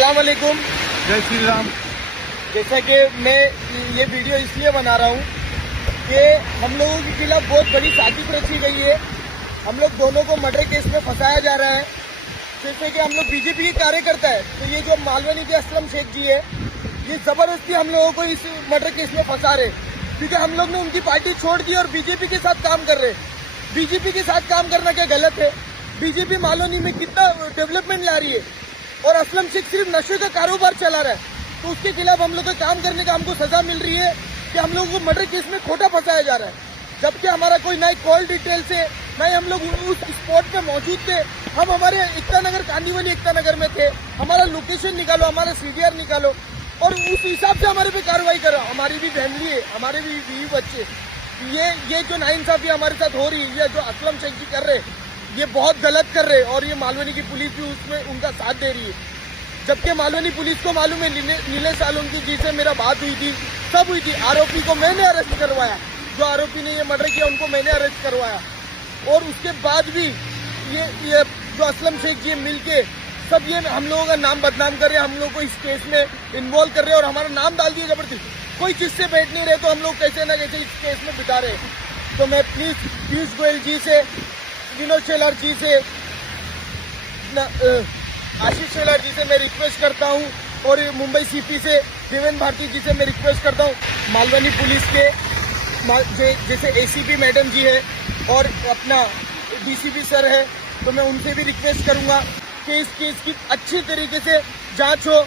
अस्सलाम वालेकुम। जय श्री राम। जैसा कि मैं ये वीडियो इसलिए बना रहा हूँ कि हम लोगों के खिलाफ बहुत बड़ी साजिश रची गई है। हम लोग दोनों को मर्डर केस में फंसाया जा रहा है। जैसे कि हम लोग बीजेपी के कार्यकर्ता है, तो ये जो मालवनी के असलम शेख जी है, ये जबरदस्ती हम लोगों को इस मर्डर केस में फंसा रहे, क्योंकि हम लोग ने उनकी पार्टी छोड़ दी और बीजेपी के साथ काम कर रहे। बीजेपी के साथ काम करना क्या गलत है? बीजेपी मालवनी में कितना डेवलपमेंट ला रही है और असलम शेख सिर्फ नशे का कारोबार चला रहा है, तो उसके खिलाफ हम लोग को काम करने का हमको सजा मिल रही है कि हम लोगों को मर्डर केस में खोटा फंसाया जा रहा है। जबकि हमारा कोई ना कॉल डिटेल से, ना ही हम लोग उस स्पॉट पे मौजूद थे। हम हमारे एकता नगर, कांदीवली एकता नगर में थे। हमारा लोकेशन निकालो, हमारा सीडीआर निकालो और उस हिसाब से हमारे पे कार्रवाई करो। हमारी भी फैमिली है, हमारे भी बीवी बच्चे। ये जो नाइंसाफी हमारे साथ हो रही है, जो असलम शेख जी कर रहे, ये बहुत गलत कर रहे और ये मालवनी की पुलिस भी उसमें उनका साथ दे रही है। जबकि मालवनी पुलिस को मालूम है, नीलेश सालुंकी जी से मेरा बात हुई थी, सब हुई थी। आरोपी को मैंने अरेस्ट करवाया, जो आरोपी ने ये मर्डर किया उनको मैंने अरेस्ट करवाया। और उसके बाद भी ये जो असलम शेख जी मिलके सब ये हम लोगों का नाम बदनाम कर रहे हैं, हम लोग को इस केस में इन्वॉल्व कर रहे हैं और हमारा नाम डाल दिए जबरदस्ती। कोई किससे बैठ नहीं रहे, तो हम लोग कैसे ना कैसे इस केस में बिता रहे। तो मैं प्लीज पीयूष गोयल जी से, विनोद शेलार जी से, आशीष शेलार जी से मैं रिक्वेस्ट करता हूं और मुंबई सीपी से देवेंद्र भारती जी से मैं रिक्वेस्ट करता हूं, मालवनी पुलिस के जैसे एसीपी मैडम जी है और अपना डीसीपी सर है, तो मैं उनसे भी रिक्वेस्ट करूंगा कि इस केस की अच्छी तरीके से जांच हो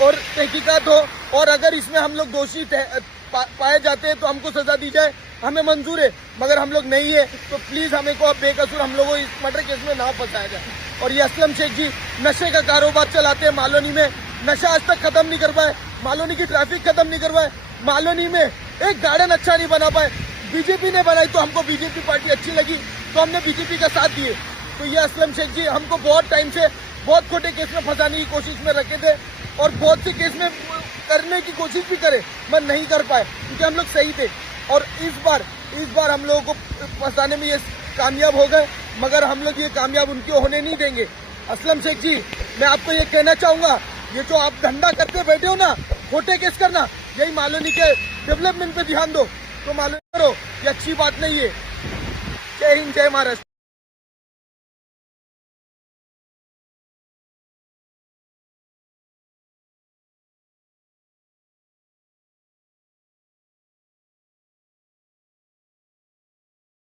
और तहकीकात हो, और अगर इसमें हम लोग दोषी पाए जाते हैं तो हमको सजा दी जाए, हमें मंजूर है। मगर हम लोग नहीं है तो प्लीज हमें को अब बेकसूर हम लोगों इस मर्डर केस में ना फंसाया जाए। और ये असलम शेख जी नशे का कारोबार चलाते हैं मालवनी में, नशा आज तक खत्म नहीं कर पाए, मालवनी की ट्रैफिक खत्म नहीं कर पाए, मालवनी में एक गार्डन अच्छा नहीं बना पाए। बीजेपी ने बनाई तो हमको बीजेपी पार्टी अच्छी लगी तो हमने बीजेपी का साथ दिए। तो ये असलम शेख जी हमको बहुत टाइम से बहुत छोटे केस में फंसाने की कोशिश में रखे थे और बहुत से केस में करने की कोशिश भी करे, मगर नहीं कर पाए क्योंकि हम लोग सही थे। और इस बार हम लोगों को फंसाने में ये कामयाब हो गए, मगर हम लोग ये कामयाब उनके होने नहीं देंगे। असलम शेख जी, मैं आपको ये कहना चाहूंगा, ये जो आप धंधा करते बैठे हो ना, खोटे केस करना, यही मालवनी के डेवलपमेंट पे ध्यान दो, तो मालूम करो ये अच्छी बात नहीं है। जय हिंद, जय महाराष्ट्र।